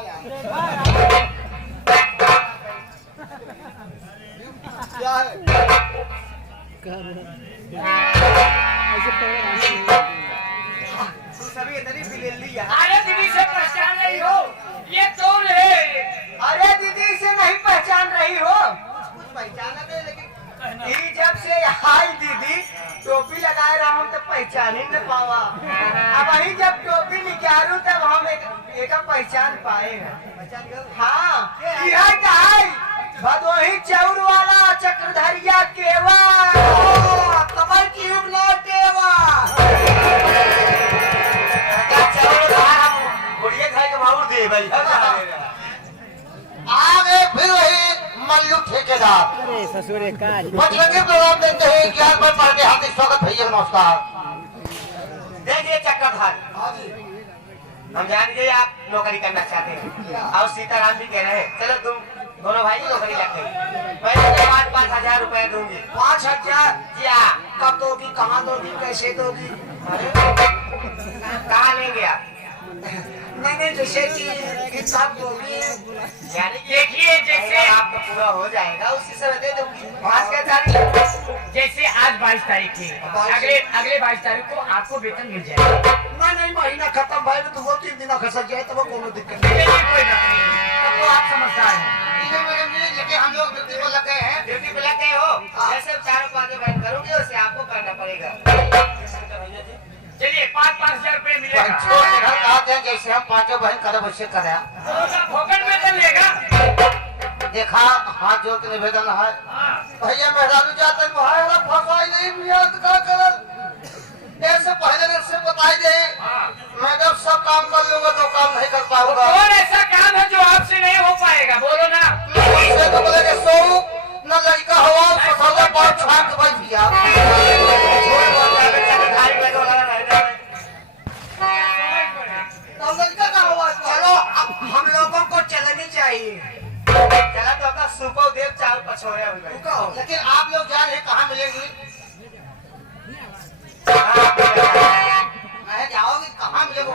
क्या है? तू सभी इतनी बिलेली है। अरे दीदी से पहचान रही हो? ये कौन है? अरे दीदी से नहीं पहचान रही हो? कुछ पहचाना तो लेकिन ये जब से आई दीदी टोपी लगाए रहा हूँ तो पहचान ही न पावा। अब वही जब टोपी निकालू तब हम एक पहचान पाए हैं। हाँ यह है भदोही चौर वाला चक्रधरिया केवा कमल की केवा बुढ़िया खाए के माहौल दे भाई। आगे फिर वही मल्लू ठेकेदार ससुरे काज बचलंगे प्रोग्राम देते हैं ज्ञान पर पढ़ के हार्दिक स्वागत भैया नमस्कार। देखिए चक्रधर हम जान गए आप नौकरी करना चाहते हैं और सीताराम जी कह रहे हैं चलो तुम दोनों भाई नौकरी लग गई। पहले तो 5,000 रुपए दूंगी। 5,000? क्या कब दोगी, कहाँ दोगी, कैसे दोगी? कहाँ लेंगे आप? नहीं जैसे कि हिसाब दोगी यानी देखिए जैसे आपका पूरा हो जाएगा उसी समय दे दूंगी। आज क्या तारीख? जैसे आज 22 तारीख है, अगले 22 तारीख को आपको वेतन मिल जाएगा। नहीं महीना खत्म भाई तो वो 3 दिन खसक जाए तो वो कोनो दिक्कत चलिए नहीं। कोई बात नहीं, तब तो आप समझदार हैं। लेकिन हम लोग ड्यूटी पर लग गए हैं। ड्यूटी पे लग गए हो जैसे चारों पाँच बहन करोगे उसे आपको करना पड़ेगा। चलिए 5,000 रुपए मिलेगा। कहते हैं जैसे हम पांचों बहन कदम उससे करें। फोकट वेतन लेगा। देखा हाथ जोड़ के निवेदन है भैया मेहरारू जाते भाई फंसाई नहीं मियां का करल ऐसे पहले से बताई दे मैं जब सब काम कर लूंगा तो काम नहीं कर पाऊंगा। और ऐसा काम है जो आपसे नहीं हो पाएगा, बोलो ना। से तो बोले सो न लड़का हुआ ससुरा बहुत छाक भाई भैया लड़का का हुआ। चलो अब हम लोगों को चलनी चाहिए। चला तो अपना सुपो देव चाल पछोड़े हो गए। लेकिन आप लोग जान है कहाँ मिलेंगी? मैं जाओगी कहाँ मिलेगा?